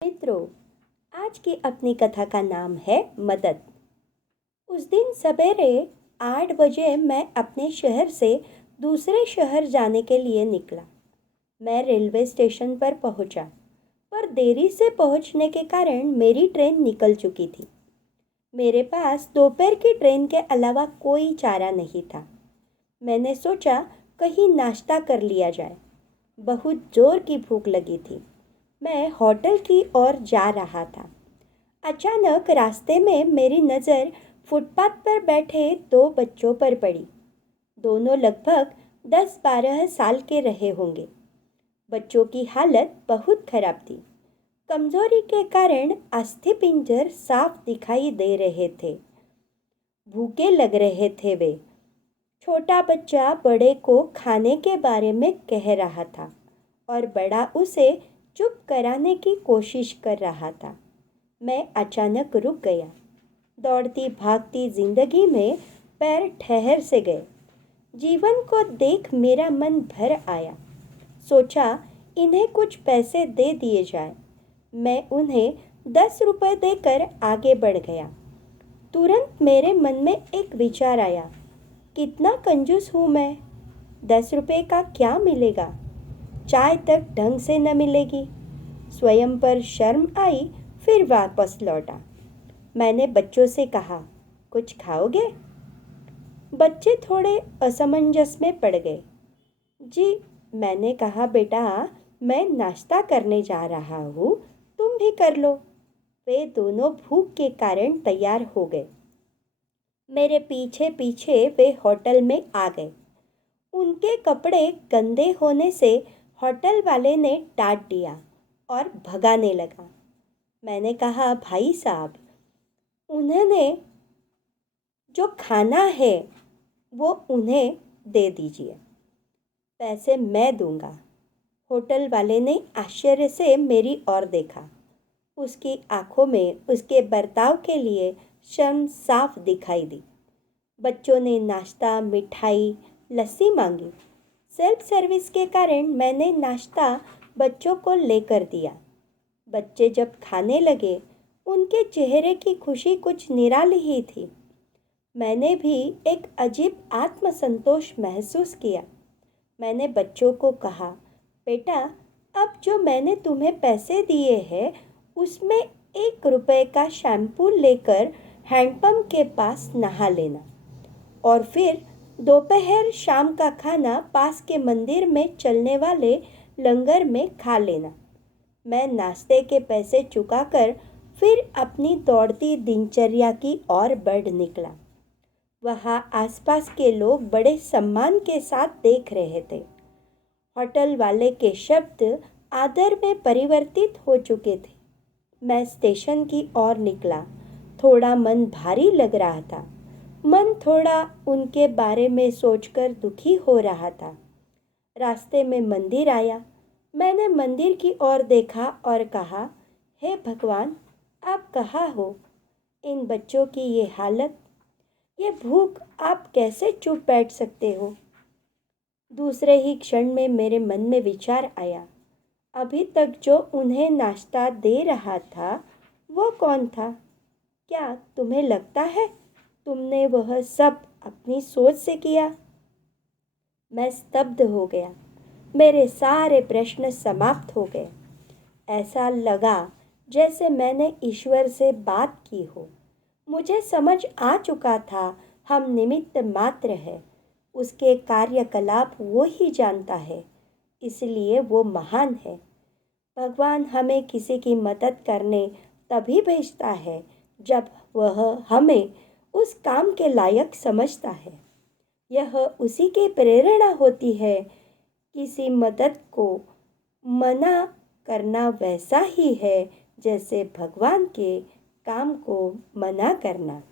मित्रों, आज की अपनी कथा का नाम है मदद। उस दिन सवेरे 8 बजे मैं अपने शहर से दूसरे शहर जाने के लिए निकला। मैं रेलवे स्टेशन पर पहुंचा, पर देरी से पहुंचने के कारण मेरी ट्रेन निकल चुकी थी। मेरे पास दोपहर की ट्रेन के अलावा कोई चारा नहीं था। मैंने सोचा कहीं नाश्ता कर लिया जाए। बहुत जोर की भूख लगी थी। मैं होटल की ओर जा रहा था। अचानक रास्ते में मेरी नज़र फुटपाथ पर बैठे दो बच्चों पर पड़ी। दोनों लगभग 10-12 साल के रहे होंगे। बच्चों की हालत बहुत खराब थी। कमजोरी के कारण अस्थिपिंजर साफ दिखाई दे रहे थे। भूखे लग रहे थे वे। छोटा बच्चा बड़े को खाने के बारे में कह रहा था और बड़ा उसे चुप कराने की कोशिश कर रहा था। मैं अचानक रुक गया। दौड़ती भागती जिंदगी में पैर ठहर से गए। जीवन को देख मेरा मन भर आया। सोचा इन्हें कुछ पैसे दे दिए जाए। मैं उन्हें 10 रुपए देकर आगे बढ़ गया। तुरंत मेरे मन में एक विचार आया, कितना कंजूस हूँ मैं। 10 रुपए का क्या मिलेगा? चाय तक ढंग से न मिलेगी। स्वयं पर शर्म आई, फिर वापस लौटा। मैंने बच्चों से कहा, कुछ खाओगे? बच्चे थोड़े असमंजस में पड़ गए। जी, मैंने कहा, बेटा मैं नाश्ता करने जा रहा हूँ, तुम भी कर लो। वे दोनों भूख के कारण तैयार हो गए। मेरे पीछे पीछे वे होटल में आ गए। उनके कपड़े गंदे होने से होटल वाले ने डांट दिया और भगाने लगा। मैंने कहा, भाई साहब, उन्होंने जो खाना है वो उन्हें दे दीजिए, पैसे मैं दूंगा। होटल वाले ने आश्चर्य से मेरी ओर देखा। उसकी आंखों में उसके बर्ताव के लिए शर्म साफ दिखाई दी। बच्चों ने नाश्ता, मिठाई, लस्सी मांगी। सेल्फ सर्विस के कारण मैंने नाश्ता बच्चों को लेकर दिया। बच्चे जब खाने लगे, उनके चेहरे की खुशी कुछ निराली ही थी। मैंने भी एक अजीब आत्मसंतोष महसूस किया। मैंने बच्चों को कहा, बेटा अब जो मैंने तुम्हें पैसे दिए हैं उसमें 1 रुपए का शैम्पू लेकर हैंडपंप के पास नहा लेना और फिर दोपहर शाम का खाना पास के मंदिर में चलने वाले लंगर में खा लेना। मैं नाश्ते के पैसे चुकाकर फिर अपनी दौड़ती दिनचर्या की ओर बढ़ निकला। वहाँ आसपास के लोग बड़े सम्मान के साथ देख रहे थे। होटल वाले के शब्द आदर में परिवर्तित हो चुके थे। मैं स्टेशन की ओर निकला। थोड़ा मन भारी लग रहा था। मन थोड़ा उनके बारे में सोचकर दुखी हो रहा था। रास्ते में मंदिर आया। मैंने मंदिर की ओर देखा और कहा, हे भगवान, आप कहाँ हो? इन बच्चों की ये हालत, ये भूख, आप कैसे चुप बैठ सकते हो? दूसरे ही क्षण में मेरे मन में विचार आया, अभी तक जो उन्हें नाश्ता दे रहा था वो कौन था? क्या तुम्हें लगता है तुमने वह सब अपनी सोच से किया? मैं स्तब्ध हो गया। मेरे सारे प्रश्न समाप्त हो गए। ऐसा लगा जैसे मैंने ईश्वर से बात की हो। मुझे समझ आ चुका था, हम निमित्त मात्र है। उसके कार्यकलाप वो ही जानता है, इसलिए वो महान है। भगवान हमें किसी की मदद करने तभी भेजता है जब वह हमें उस काम के लायक समझता है। यह उसी की प्रेरणा होती है। किसी मदद को मना करना वैसा ही है जैसे भगवान के काम को मना करना।